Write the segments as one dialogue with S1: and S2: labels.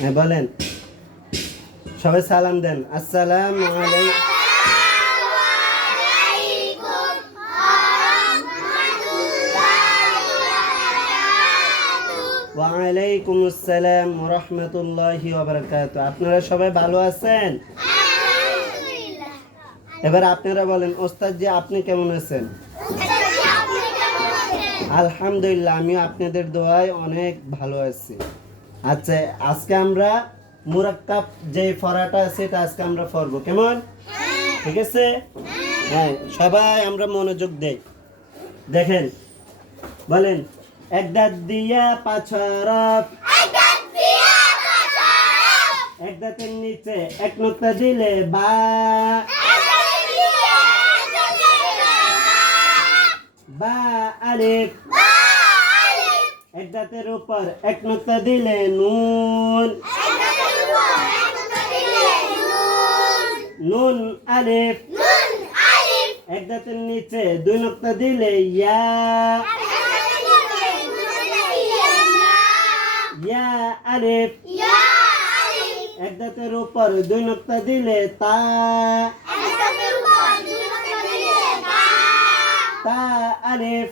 S1: হ্যাঁ বলেন। সবাই সালাম দেন। আসসালাম আলাইকুম। ওয়ালাইকুম আসসালাম রহমতুল্লাহি ওবরাকাত আপনারা সবাই ভালো আছেন? এবার আপনারা বলেন ওস্তাদ জি আপনি কেমন আছেন? আলহামদুলিল্লাহ আমিও আপনাদের দোয়ায় অনেক ভালো আছি। আচ্ছা আজকে আমরা মুরাক্কাব যে ফরাটা আছে এটা আজকে আমরা পড়ব কেমন? ঠিক আছে? হ্যাঁ সবাই আমরা মনোযোগ দেই। দেখেন বলেন এক দাঁত দিয়া পাছরফ এক দাঁতের নিচে এক নোক্তা দিলে বা। বা। আলিফ। এক দাঁতের উপর এক নোক্তা দিলে নুন। নুন আলিফ। এক দাঁতের নিচে দুই নোক্তা দিলে ইয়া। আলিফ। এক দাঁতের উপর দুই নোক্তা দিলে তা। তা আলিফ।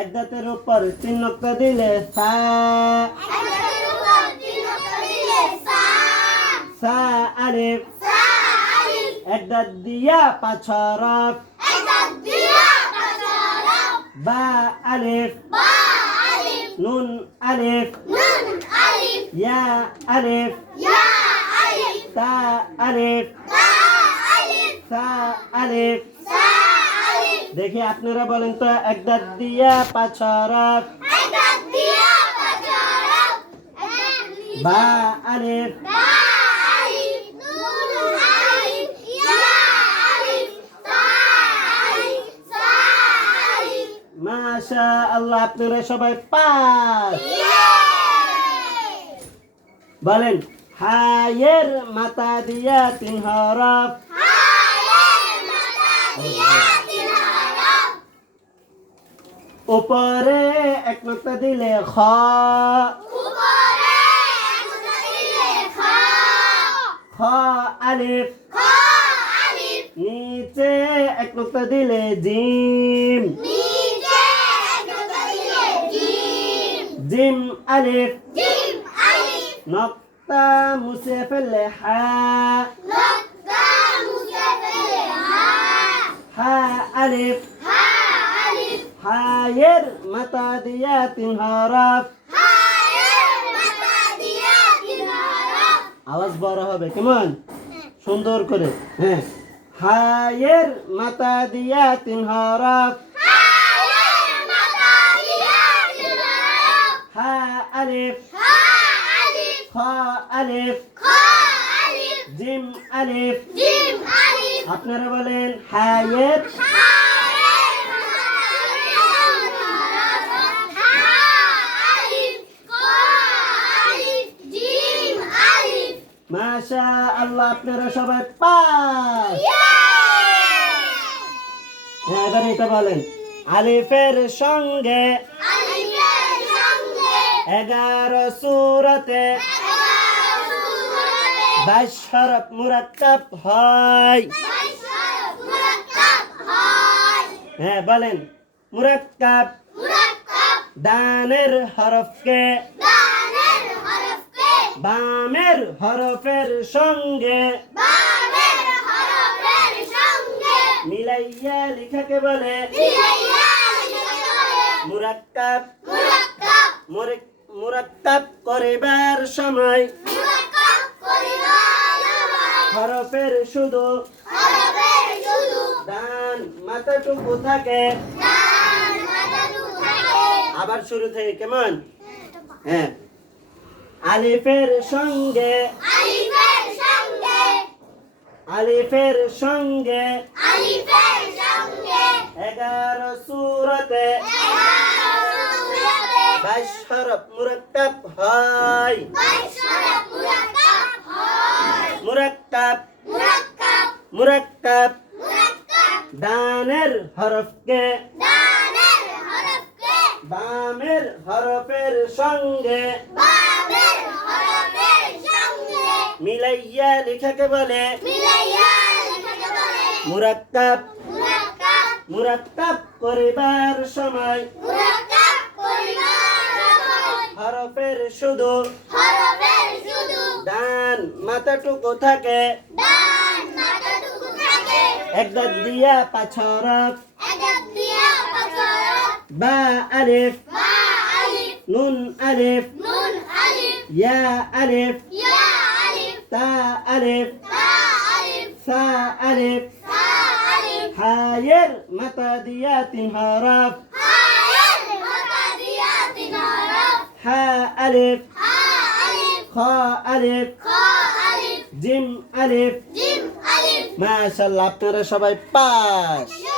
S1: এক দাঁতের উপর তিন নোক্তা দিলে সা। সা আলিফ। এক দাঁত দিয়া পাছরফ বা আলিফ। নুন আলিফ। ইয়া আলিফ। তা আলিফ। সা আলিফ। দেখি আপনারা বলেন তো এক দাঁত দিয়া পাছরফ বা আলিফ। মাশা আল্লাহ আপনারা সবাই পাস বলেন হায়ের মাথা দিয়া তিন হরফ উপরে এক মাত্রা দিলে খ। খ। আলিফ। নিচে এক মাত্রা দিলে জিম। জিম। আলিফ। নক্তা মুছে ফেললে হা। হা আলিফ। হায়ের মাথা দিয়া তিন হরফ। আওয়াজ বড় হবে, কেমন? সুন্দর করে হ্যাঁ। হায়ের মাথা দিয়া তিন হরফ। হা আলিফ। খ আলিফ। জিম আলিফ। আপনারা বলেন হায়ের মাশা আল্লাহ আপনারা সবাই পাস। হ্যাঁ এবার এটা বলেন। আলিফের সঙ্গে এগারো সুরতে বাইশ হরফ মুরাক্কাব হয়। হ্যাঁ বলেন। মুরাক্কাব দানের হরফকে বামের হরফের সঙ্গে মিলাইয়া লিখাকে বলে মুরাক্কাব। মুরিক- মুরাক্কাব করিবার সময় হরফের শুধু ডান মাথাটুকু থাকে। আবার শুরু থেকে কেমন? হ্যাঁ। আলিফের সঙ্গে। আলিফের সঙ্গে। এগারো সুরতে। বাইশ হরফ মুরাক্কাব হয়। মুরাক্কাব মুরাক্কাব। ডানের হরফকে। বামের হরফের সঙ্গে। মিলাইয়া লেখাকে বলে মুরাক্কাব।
S2: মুরাক্কাব।
S1: করিবার সময় হরফের শুধু ডান মাথাটুকু থাকে।
S2: ডান মাথাটুকু থাকে।
S1: এক দাঁত দিয়া পাঁচ হরফ। বা আলিফ। নুন আলিফ।
S2: নুন আলিফ।
S1: ইয়া
S2: তিন হরফ
S1: হা আলিফ।
S2: হা আলিফ
S1: খ আলিফ।
S2: খ আলিফ।
S1: জিম আলিফ।
S2: জিম আলিফ।
S1: মাশাল্লাহ আপনারা সবাই পাস।